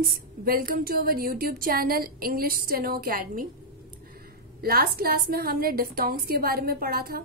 Friends, welcome to our YouTube channel English Steno Academy. Last class में हमने diphthongs के बारे में पढ़ा था।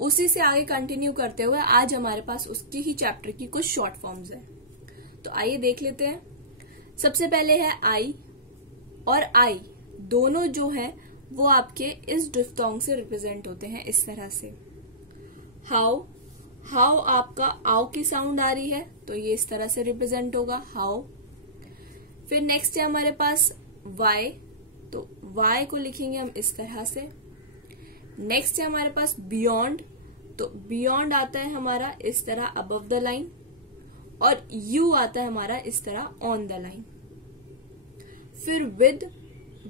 उसी से आगे कंटिन्यू करते हुए आज हमारे पास उसकी ही चैप्टर की कुछ शॉर्ट फॉर्म्स हैं। तो आइए देख लेते हैं। सबसे पहले है आई और आई, दोनों जो है वो आपके इस डिफ्थोंग से रिप्रेजेंट होते हैं इस तरह से। हाउ, हाउ आपका आओ की साउंड आ रही है तो ये इस तरह से रिप्रेजेंट होगा हाउ। फिर नेक्स्ट है हमारे पास वाई, तो वाई को लिखेंगे हम इस तरह से। नेक्स्ट है हमारे पास बियॉन्ड, तो बियॉन्ड आता है हमारा इस तरह अबव द लाइन, और यू आता है हमारा इस तरह ऑन द लाइन। फिर विद,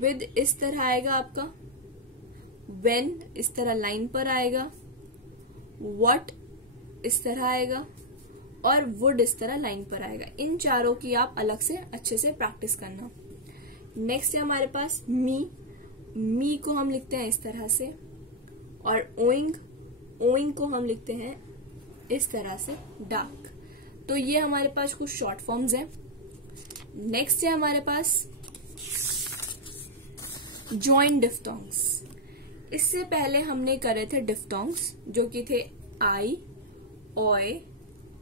विद इस तरह आएगा आपका। व्हेन इस तरह लाइन पर आएगा। व्हाट इस तरह आएगा और वुड इस तरह लाइन पर आएगा। इन चारों की आप अलग से अच्छे से प्रैक्टिस करना। नेक्स्ट है हमारे पास मी, मी को हम लिखते हैं इस तरह से, और ओइंग, ओइंग को हम लिखते हैं इस तरह से डार्क। तो ये हमारे पास कुछ शॉर्ट फॉर्म्स हैं। नेक्स्ट है हमारे पास जॉइंट डिफ्थोंग्स। इससे पहले हमने करे थे डिफ्थोंग्स जो कि थे आई, ओए,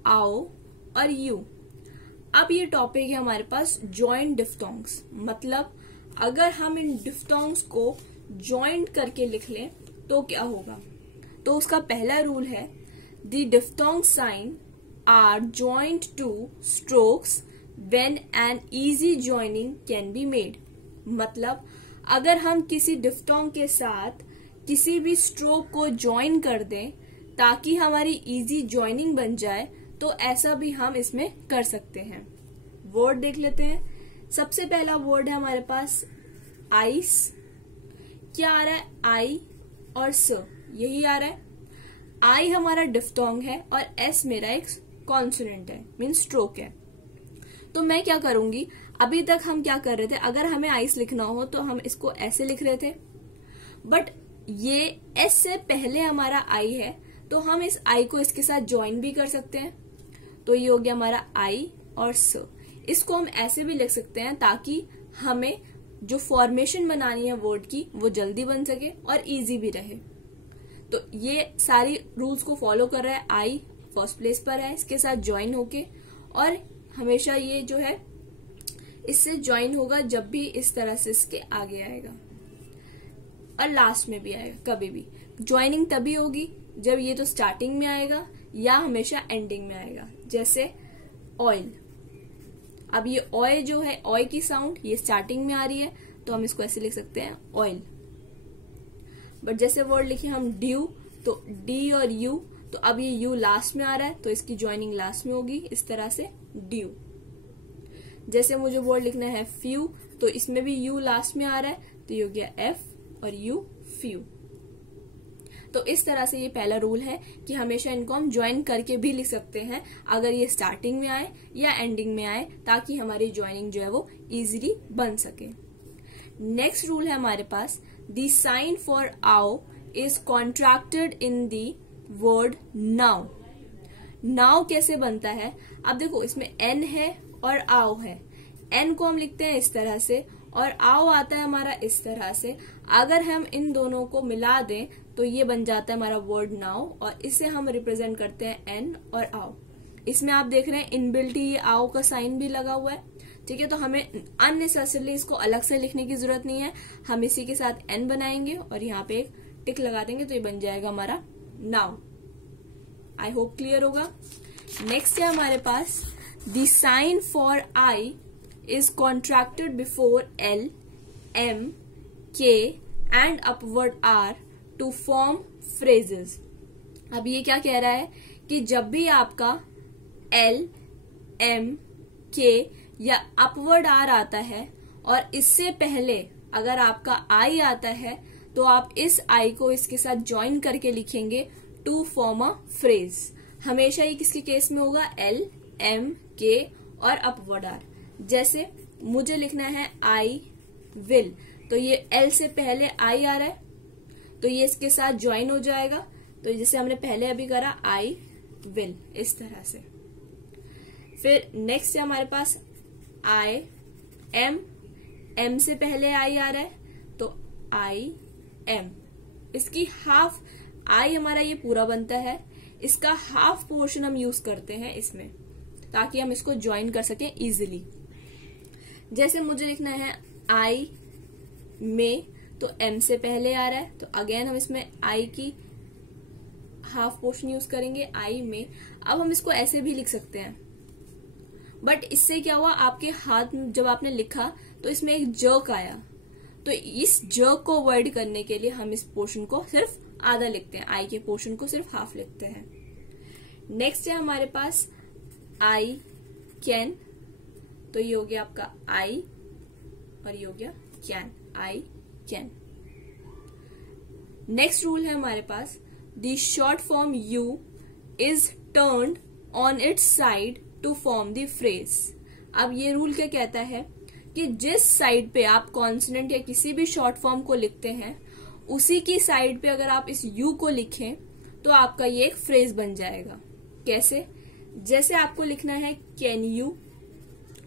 आओ और यू। अब ये टॉपिक है हमारे पास जॉइंट डिफ्थोंग्स। मतलब अगर हम इन डिफ्थोंग्स को जॉइंट करके लिख लें तो क्या होगा। तो उसका पहला रूल है the diphthong sign are joint to strokes when an easy joining can be made. मतलब अगर हम किसी डिफ्थोंग के साथ किसी भी स्ट्रोक को ज्वाइन कर दें ताकि हमारी इजी ज्वाइनिंग बन जाए, तो ऐसा भी हम इसमें कर सकते हैं। वर्ड देख लेते हैं। सबसे पहला वर्ड है हमारे पास आइस। क्या आ रहा है, आई और स, यही आ रहा है। आई हमारा डिफ्थोंग है और एस मेरा एक कॉन्सोनेंट है, मीन स्ट्रोक है। तो मैं क्या करूंगी, अभी तक हम क्या कर रहे थे, अगर हमें आइस लिखना हो तो हम इसको ऐसे लिख रहे थे, बट ये एस से पहले हमारा आई है तो हम इस आई को इसके साथ ज्वाइन भी कर सकते हैं। तो ये हो गया हमारा आई और स। इसको हम ऐसे भी लिख सकते हैं ताकि हमें जो फॉर्मेशन बनानी है वर्ड की वो जल्दी बन सके और इजी भी रहे। तो ये सारी रूल्स को फॉलो कर रहा है। आई फर्स्ट प्लेस पर है इसके साथ ज्वाइन होके, और हमेशा ये जो है इससे ज्वाइन होगा जब भी इस तरह से इसके आगे आएगा, और लास्ट में भी आएगा। कभी भी ज्वाइनिंग तभी होगी जब ये तो स्टार्टिंग में आएगा या हमेशा एंडिंग में आएगा। जैसे ऑयल, अब ये ऑय जो है, ऑय की साउंड ये स्टार्टिंग में आ रही है तो हम इसको ऐसे लिख सकते हैं ऑयल। बट जैसे वर्ड लिखे हम ड्यू, तो डी और यू, तो अब ये यू लास्ट में आ रहा है तो इसकी ज्वाइनिंग लास्ट में होगी इस तरह से ड्यू। जैसे मुझे वर्ड लिखना है फ्यू, तो इसमें भी यू लास्ट में आ रहा है तो ये हो गया एफ और यू, फ्यू। तो इस तरह से ये पहला रूल है कि हमेशा इनको हम ज्वाइन करके भी लिख सकते हैं अगर ये स्टार्टिंग में आए या एंडिंग में आए, ताकि हमारी ज्वाइनिंग जो है वो इजीली बन सके। नेक्स्ट रूल है हमारे पास द साइन फॉर आओ is contracted in the word now. Now कैसे बनता है, अब देखो इसमें एन है और आओ है। एन को हम लिखते हैं इस तरह से और आओ आता है हमारा इस तरह से। अगर हम इन दोनों को मिला दें तो ये बन जाता है हमारा वर्ड नाउ, और इसे हम रिप्रेजेंट करते हैं एन और आओ। इसमें आप देख रहे हैं इनबिल्ट ही आओ का साइन भी लगा हुआ है। ठीक है, तो हमें अननेसेसरली इसको अलग से लिखने की जरूरत नहीं है। हम इसी के साथ एन बनाएंगे और यहाँ पे एक टिक लगा देंगे तो ये बन जाएगा हमारा नाउ। आई होप क्लियर होगा। नेक्स्ट है हमारे पास the sign for I is contracted before L, M, K and upward R to form phrases। अब ये क्या कह रहा है कि जब भी आपका L, M, K या upward R आता है और इससे पहले अगर आपका I आता है तो आप इस I को इसके साथ ज्वाइन करके लिखेंगे to form a phrase। हमेशा ये किसके केस में होगा, L, M, K और upward R। जैसे मुझे लिखना है आई विल, तो ये एल से पहले आई आ रहा है तो ये इसके साथ ज्वाइन हो जाएगा। तो जैसे हमने पहले अभी करा आई विल, इस तरह से। फिर नेक्स्ट है हमारे पास आई एम, एम से पहले आई आ रहा है तो आई एम, इसकी हाफ, आई हमारा ये पूरा बनता है, इसका हाफ पोर्शन हम यूज करते हैं इसमें ताकि हम इसको ज्वाइन कर सकें इजीली। जैसे मुझे लिखना है आई में, तो एम से पहले आ रहा है तो अगेन हम इसमें आई की हाफ पोर्शन यूज करेंगे आई में। अब हम इसको ऐसे भी लिख सकते हैं, बट इससे क्या हुआ, आपके हाथ में जब आपने लिखा तो इसमें एक जर्क आया, तो इस जर्क को अवॉइड करने के लिए हम इस पोर्शन को सिर्फ आधा लिखते हैं, आई के पोर्शन को सिर्फ हाफ लिखते हैं। नेक्स्ट है हमारे पास आई कैन, तो ये हो गया आपका आई और ये हो गया can, I can. Next rule है हमारे पास, the short form U is turned on its side to form the phrase. अब ये रूल क्या कहता है कि जिस साइड पे आप कॉन्सोनेंट या किसी भी शॉर्ट फॉर्म को लिखते हैं उसी की साइड पे अगर आप इस यू को लिखें तो आपका ये एक फ्रेज बन जाएगा। कैसे? जैसे आपको लिखना है कैन यू,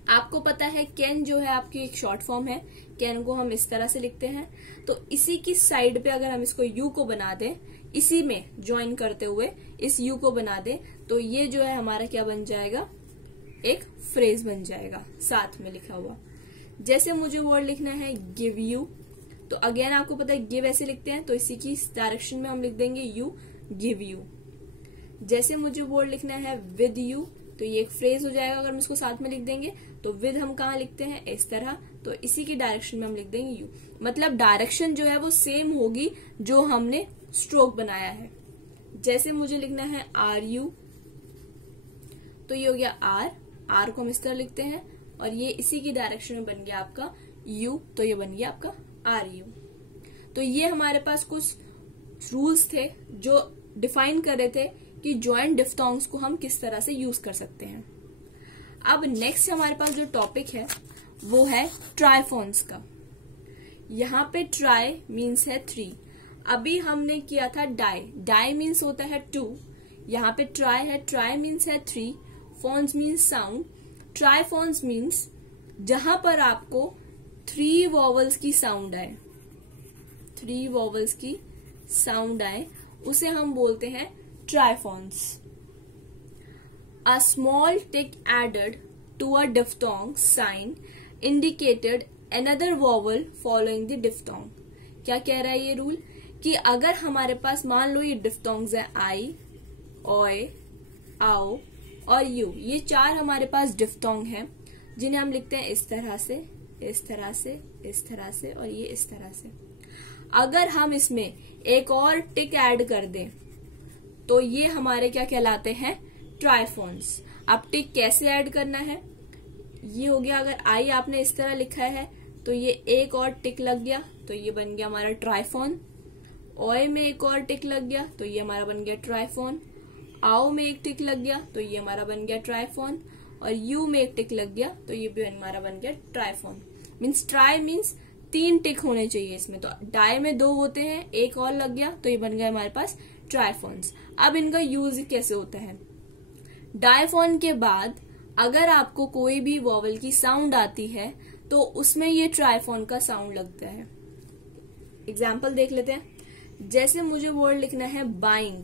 आपको पता है कैन जो है आपकी एक शॉर्ट फॉर्म है, कैन को हम इस तरह से लिखते हैं, तो इसी की साइड पे अगर हम इसको यू को बना दें, इसी में ज्वाइन करते हुए इस यू को बना दें, तो ये जो है हमारा क्या बन जाएगा, एक फ्रेज बन जाएगा साथ में लिखा हुआ। जैसे मुझे वर्ड लिखना है गिव यू, तो अगेन आपको पता है गिव ऐसे लिखते हैं, तो इसी की डायरेक्शन में हम लिख देंगे यू, गिव यू। जैसे मुझे वर्ड लिखना है विद यू, तो ये एक फ्रेज हो जाएगा अगर हम इसको साथ में लिख देंगे, तो विद हम कहाँ लिखते हैं, इस तरह, तो इसी की डायरेक्शन में हम लिख देंगे यू। मतलब डायरेक्शन जो है वो सेम होगी जो हमने स्ट्रोक बनाया है। जैसे मुझे लिखना है आर यू, तो ये हो गया आर, आर को हम इस तरह लिखते हैं और ये इसी की डायरेक्शन में बन गया आपका यू, तो ये बन गया आपका आर यू। तो ये हमारे पास कुछ रूल्स थे जो डिफाइन कर रहे थे कि जॉइंट डिफ्थोंग्स को हम किस तरह से यूज कर सकते हैं। अब नेक्स्ट हमारे पास जो टॉपिक है वो है ट्राइफॉन्स का। यहाँ पे ट्राई मीन्स है 3, अभी हमने किया था डाई, डाई मीन्स होता है 2, यहाँ पे ट्राई है, ट्राई मीन्स है 3, फॉन्स मीन्स साउंड। ट्राइफॉन्स मीन्स जहां पर आपको 3 वॉवल्स की साउंड आए, 3 वॉवल्स की साउंड आए, उसे हम बोलते हैं ट्राइफॉन्स। A small tick added to a diphthong sign indicated another vowel following the diphthong। क्या कह रहा है ये रूल कि अगर हमारे पास मान लो ये डिफ्थोंग्स है आई, ओए, आओ और यू, ये 4 हमारे पास डिफ्थोंग हैं जिन्हें हम लिखते हैं इस तरह से, इस तरह से, इस तरह से और ये इस तरह से। अगर हम इसमें एक और टिक ऐड कर दें तो ये हमारे क्या कहलाते हैं, ट्राइफॉन्स। अब टिक कैसे ऐड करना है, ये हो गया, अगर आई आपने इस तरह लिखा है तो ये एक और टिक लग गया तो ये बन गया हमारा ट्राइफॉन। ओए में एक और टिक लग गया तो ये हमारा बन गया ट्राइफॉन। आओ में एक टिक लग गया तो ये हमारा बन गया ट्राइफॉन, और यू में एक टिक लग गया तो ये भी हमारा बन गया ट्राइफॉन। मीन्स ट्राई मीन्स 3 टिक होने चाहिए इसमें, तो डाई में 2 होते हैं, एक और लग गया तो ये बन गया हमारे पास ट्राइफॉन्स। अब इनका यूज कैसे होता है, डायफॉन के बाद अगर आपको कोई भी वॉवल की साउंड आती है तो उसमें ये ट्राइफॉन का साउंड लगता है। एग्जाम्पल देख लेते हैं। जैसे मुझे वर्ड लिखना है बाइंग,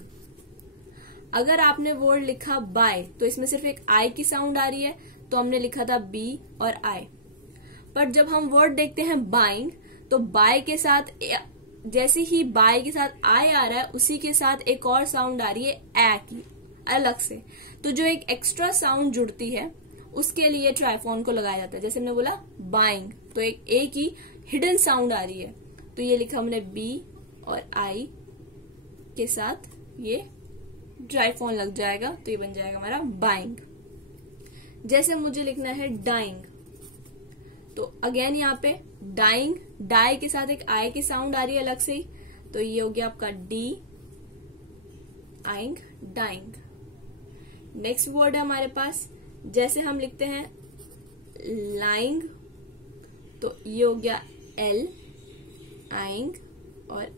अगर आपने वर्ड लिखा बाय तो इसमें सिर्फ एक आई की साउंड आ रही है, तो हमने लिखा था बी और आई। पर जब हम वर्ड देखते हैं बाइंग, तो बाय के साथ जैसे ही बाय के साथ आई आ रहा है उसी के साथ एक और साउंड आ रही है ए की अलग से, तो जो एक एक्स्ट्रा साउंड जुड़ती है उसके लिए ट्राइफॉन को लगाया जाता है। जैसे हमने बोला बाइंग, तो एक ए की हिडन साउंड आ रही है, तो ये लिखा हमने बी और आई के साथ ये ट्राइफॉन लग जाएगा, तो ये बन जाएगा हमारा बाइंग। जैसे मुझे लिखना है डाइंग, तो अगेन यहाँ पे डाइंग, डाई के साथ एक आई की साउंड आ रही है अलग से ही, तो ये हो गया आपका D, eying, dying. Next word है हमारे पास, जैसे हम लिखते हैं लाइंग, तो ये हो गया एल, आइंग, और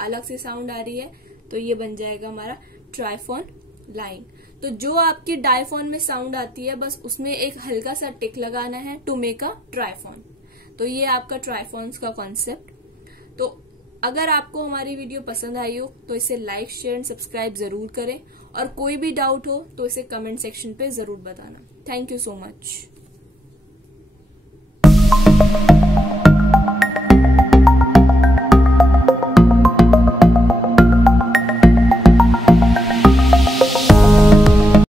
अलग से साउंड आ रही है तो ये बन जाएगा हमारा ट्राइफॉन लाइंग। तो जो आपकी डायफोन में साउंड आती है बस उसमें एक हल्का सा टिक लगाना है टू मेक अ ट्राइफोन। तो ये आपका ट्राइफोन्स का कॉन्सेप्ट। तो अगर आपको हमारी वीडियो पसंद आई हो तो इसे लाइक शेयर एंड सब्सक्राइब जरूर करें, और कोई भी डाउट हो तो इसे कमेंट सेक्शन पे जरूर बताना। Thank you so much.